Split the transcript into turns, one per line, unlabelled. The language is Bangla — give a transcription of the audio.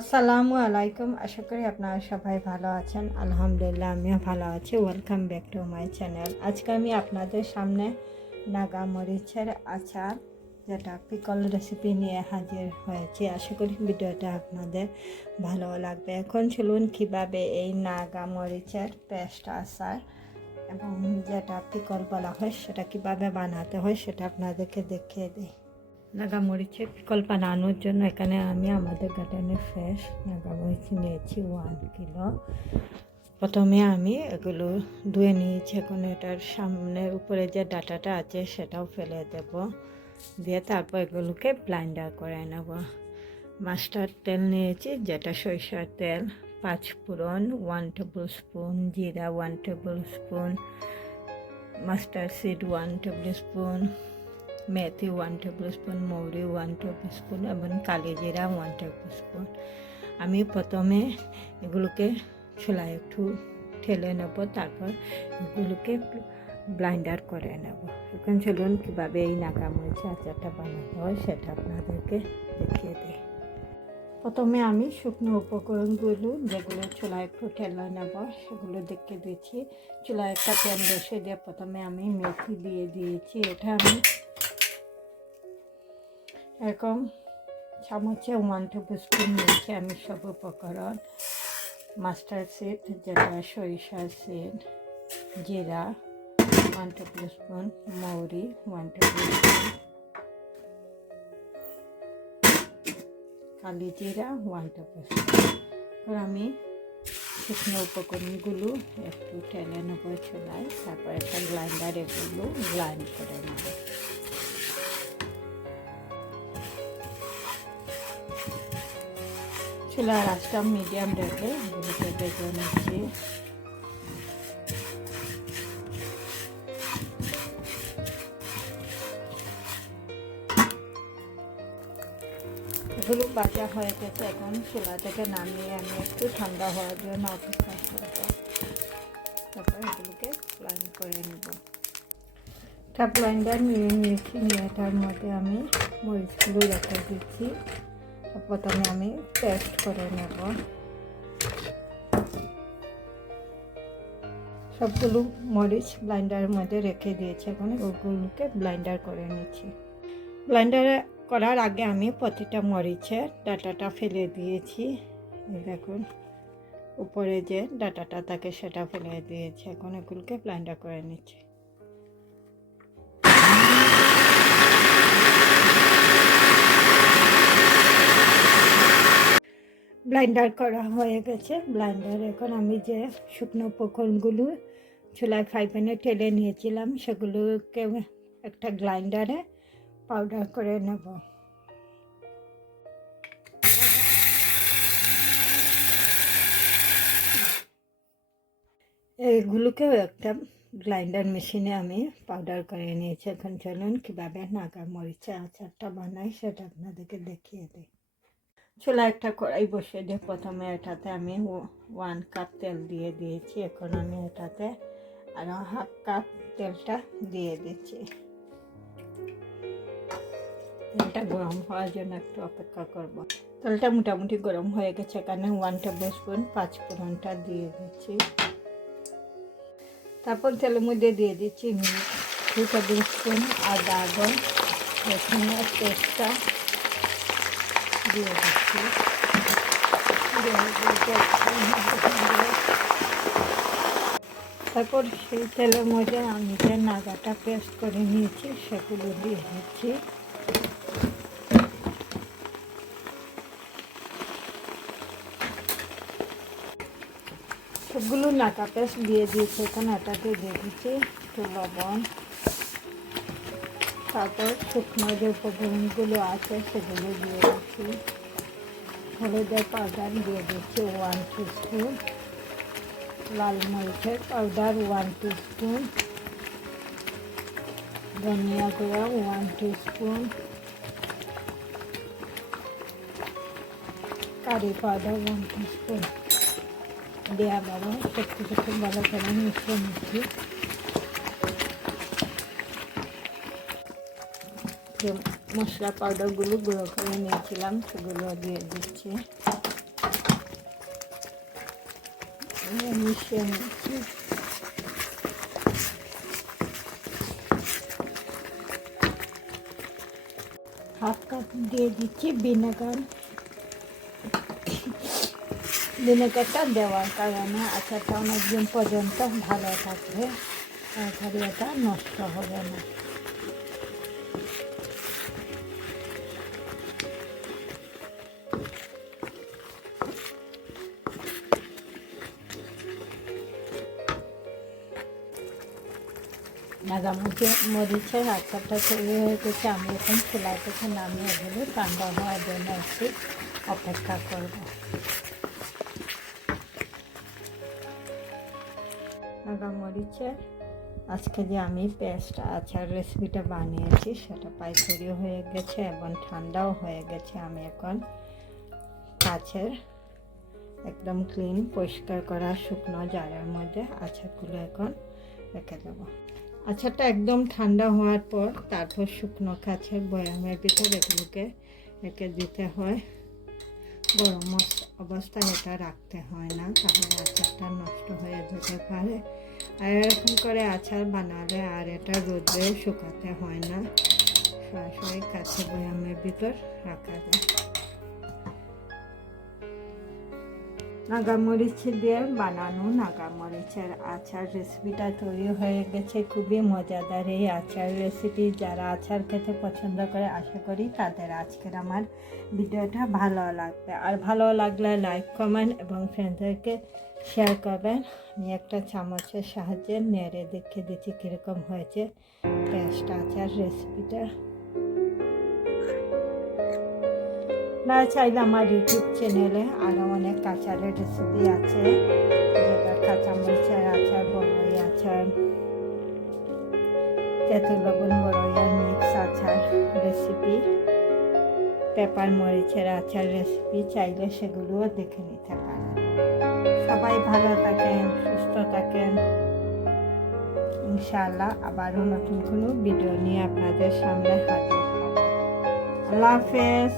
আসসালামু আলাইকুম। আশা করি আপনারা সবাই ভালো আছেন। আলহামদুলিল্লাহ, আমিও ভালো আছি। Welcome back to my channel আজকে আমি আপনাদের সামনে নাগা মরিচের আচার, যেটা পিকল রেসিপি নিয়ে হাজির হয়েছি। আশা করি ভিডিওটা আপনাদের ভালো লাগবে। এখন চলুন কীভাবে এই নাগা মরিচের পেস্ট আচার এবং যেটা পিকল বলা হয়, সেটা কীভাবে বানাতে হয়, সেটা আপনাদেরকে দেখিয়ে দিই। নাগামরিচের পিকল বানানোর জন্য এখানে আমি আমাদের গার্ডেনে ফ্রেশ নাগামরিচ নিয়েছি ওয়ান কিলো প্রথমে আমি এগুলো ধুয়ে নিয়েছি, এখন এটার সামনের উপরে যে ডাটাটা আছে সেটাও ফেলে দেব। দিয়ে তারপর এগুলোকে ব্লাইন্ডার করে নেব। মাস্টার তেল নিয়েছি, যেটা সরিষার তেল, পাঁচ ফোড়ন ওয়ান টেবিল স্পুন জিরা one tablespoon mustard seed one tablespoon মেথি ওয়ান টেবিল স্পুন মৌরি ওয়ান টেবিল স্পুন এবং কালি জিরা ওয়ান টেবিল স্পুন আমি প্রথমে এগুলোকে চুলায় একটু ঠেলে নেব, তারপর এগুলোকে ব্লাইন্ডার করে নেব। এখন চলুন কীভাবে এই নাগামরিচে আচারটা বানাতে হয়, সেটা আপনাদেরকে দেখিয়ে দিই। প্রথমে আমি শুকনো উপকরণগুলো যেগুলো চুলায় একটু ঠেলে নেব, সেগুলো দেখে দিচ্ছি। চুলায় একটা প্যান বসে দিয়ে প্রথমে আমি মেথি দিয়ে দিয়েছি। এটা আমি এরকম চামচে ওয়ান টেবিল স্পুন নিয়েছি আমি সব উপকরণ, মাস্টার্ড সিড যেটা সরিষার সিড জিরা, ওয়ান টেবিল স্পুন, মৌরি, ওয়ান টেবিল স্পুন, কালি জিরা, ওয়ান টেবিল স্পুন। আমি শুকনো উপকরণগুলো একটু টেলে নেব চুলায়, তারপর একটা গ্রাইন্ডার এগুলো গ্রাইন্ড করে নেব। চুলার আঁচটা মিডিয়াম রেখে এগুলোকে নিচ্ছি। বাজা হয়ে গেছে, এখন চুলা থেকে নামিয়ে আমি একটু ঠান্ডা হওয়ার জন্য অপেক্ষা করব। তারপর এগুলোকে প্লান করে নেব। একটা ব্লাইন্ডার নিয়ে নিয়েছি, নিয়ে তার মধ্যে আমি মরিচগুলো রেখে দিচ্ছি। প্রথমে আমি পেস্ট করে নেব। সবগুলো মরিচ ব্লাইন্ডারের মধ্যে রেখে দিয়েছি এখন, ওগুলোকে ব্লাইন্ডার করে নিচ্ছি। ব্লাইন্ডারে করার আগে আমি প্রতিটা মরিচের ডাটাটা ফেলে দিয়েছি। দেখুন, উপরে যে ডাটাটা থাকে সেটা ফেলে দিয়েছি, এখন এগুলোকে ব্লাইন্ডার করে নিচ্ছি। ব্লাইন্ডার করা হয়ে গেছে। ব্লাইন্ডার এখন আমি যে শুকনো উপকরণগুলো চুলায় ফ্রাই প্যানে ঠেলে নিয়েছিলাম, সেগুলোকে একটা গ্রাইন্ডারে পাউডার করে নেব। এগুলোকেও একটা গ্রাইন্ডার মেশিনে আমি পাউডার করে নিয়েছি। এখন চলুন কীভাবে নাগা মরিচা আচারটা বানাই সেটা আপনাদেরকে দেখিয়ে দিই। চুলা একটা কড়াই বসিয়ে দিয়ে প্রথমে এটাতে আমি ওয়ান কাপ তেল দিয়ে দিয়েছি। এখন আমি এটাতে আরও হাফ কাপ তেলটা দিয়ে দিচ্ছি। তেলটা গরম হওয়ার জন্য একটু অপেক্ষা করব। তেলটা মোটামুটি গরম হয়ে গেছে, এখানে ওয়ান টেবিল স্পুন পাঁচ ফোড়নটা দিয়ে দিচ্ছি। তারপর তেলের মধ্যে দিয়ে দিচ্ছি টু টেবিল স্পুন আদা এবং রসুনের পেস্টটা দিয়ে দিচ্ছি। তারপর সেই তেলের মধ্যে আমি যে নাগাটা পেস্ট করে নিয়েছি, সেগুলো দিয়ে দিচ্ছি। সবগুলো নাকা পেস্ট দিয়ে দিয়েছি, এখানে এটাকে দিয়ে দিচ্ছি একটু লবণ। তারপর শুকনো যে উপকরণগুলো আছে, সেগুলো দিয়ে দিচ্ছি। হলুদের পাউডার দিয়ে দিচ্ছি ওয়ান স্পুন লাল মরিচের পাউডার ওয়ান স্পুন ধনিয়া গুঁড়া one spoon curry powder one spoon দিয়ে আবারও সব কিছু খুব ভালো করে মিশিয়ে নিচ্ছি। যে মশলা পাউডারগুলো গুঁড়ো করে নিয়েছিলাম, সেগুলো দিয়ে দিচ্ছি। মিশিয়ে নিচ্ছি। হাফ কাপ দিয়ে দিচ্ছি ভিনেগার। ভিনেগারটা দেওয়ার কারণে আচারটা অনেকদিন পর্যন্ত ভালো থাকবে তাড়াতাড়ি এটা নষ্ট হবে না। নাগামুখে মরিচের আচারটা তৈরি হয়ে গেছে। আমি এখন চুলা থেকে নামিয়ে দেবো। ঠান্ডা হওয়ার জন্য একটু অপেক্ষা করব। নাগামরিচের আজকে যে আমি পেস্ট, আচার, রেসিপিটা বানিয়েছি, সেটা পাইকারি হয়ে গেছে এবং ঠান্ডাও হয়ে গেছে। আমি এখন কাছের একদম ক্লিন, পরিষ্কার করা শুকনো জারের মধ্যে আচারগুলো এখন রেখে দেবো। আচারটা একদম ঠান্ডা হওয়ার পর তারপর শুকনো কাছের বয়ামের ভিতরে এগুলোকে রেখে দিতে হয়। গরম অবস্থায় এটা রাখতে হয় না, তাহলে আচারটা নষ্ট হয়ে যেতে পারে। আর এরকম করে আচার বানালে আর এটা রোদে শুকাতে হয় না। সরাসরি কাছে বয়ামের ভিতর রাখা যায়। নাগামরিচ দিয়ে বানানো নাগামরিচের আচার রেসিপিটা তৈরি হয়ে গেছে। খুবই মজাদার এই আচার রেসিপি যারা আচার খেতে পছন্দ করে, আশা করি তাদের আজকের আমার ভিডিওটা ভালো লাগবে। আর ভালো লাগলে লাইক কমেন্ট এবং ফ্রেন্ডদেরকে শেয়ার করবেন। আমি একটা চামচের সাহায্যে নেড়ে দেখে দিচ্ছি কীরকম হয়েছে পেস্ট আচার রেসিপিটা না চাইলে আমার ইউটিউব চ্যানেলে আরও অনেক আচারের রেসিপি আছে। যেটা কাঁচামরিচের আচার, বড়ই আচার, তেঁতুল লবণ বড়ইয়ার মিক্স আচার রেসিপি পেপার মরিচের আচার রেসিপি চাইলে সেগুলোও দেখে নিতে পারেন। সবাই ভালো থাকেন, সুস্থ থাকেন। ইনশাআল্লাহ আবারও নতুন কোনো ভিডিও নিয়ে আপনাদের সামনে হাজির আল্লাহ হাফেজ।